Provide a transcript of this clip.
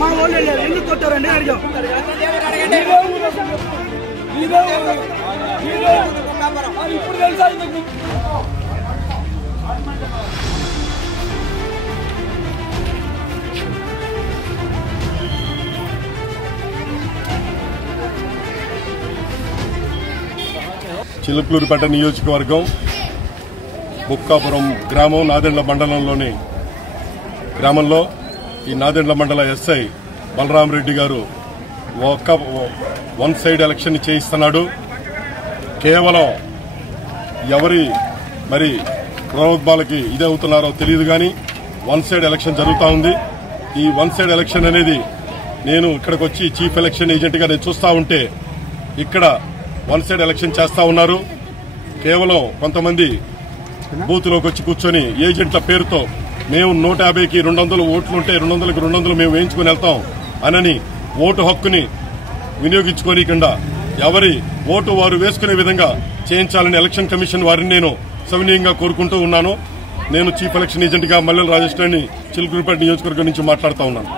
మా వాళ్ళు ఎందుకు కొట్టారండి అడిగాం. ఇప్పుడు తెలుసా చిలుకూరుపేట నియోజకవర్గం బుక్కాపురం గ్రామం నాదెండ్ల మండలంలోని గ్రామంలో ఈ నాదెండ్ల మండల ఎస్ఐ బలరామరెడ్డి గారు వన్ సైడ్ ఎలక్షన్ చేయిస్తున్నాడు. కేవలం ఎవరి మరి ప్రోద్బలకి ఇదే అవుతున్నారో తెలియదు కానీ వన్ సైడ్ ఎలక్షన్ జరుగుతూ ఉంది. ఈ వన్ సైడ్ ఎలక్షన్ అనేది నేను ఇక్కడికి వచ్చి చీఫ్ ఎలక్షన్ ఏజెంట్ గా నేను చూస్తా ఉంటే ఇక్కడ వన్ సైడ్ ఎలక్షన్ చేస్తా ఉన్నారు. కేవలం కొంతమంది బూత్లోకి వచ్చి కూర్చొని ఏజెంట్ల పేరుతో మేము 150కి 200 ఓట్లుంటే 200కి 200 మేము వేయించుకుని వెళ్తాం అనని ఓటు హక్కుని వినియోగించుకోనికుండా ఎవరి ఓటు వారు వేసుకునే విధంగా చేయించాలని ఎలక్షన్ కమిషన్ వారిని నేను సవినీయంగా కోరుకుంటూ ఉన్నాను. నేను చీఫ్ ఎలక్షన్ ఏజెంట్ గా మల్లెల రాజేశ్వరిని చిలుకూరుపేట నియోజకవర్గం నుంచి మాట్లాడుతూ ఉన్నాను.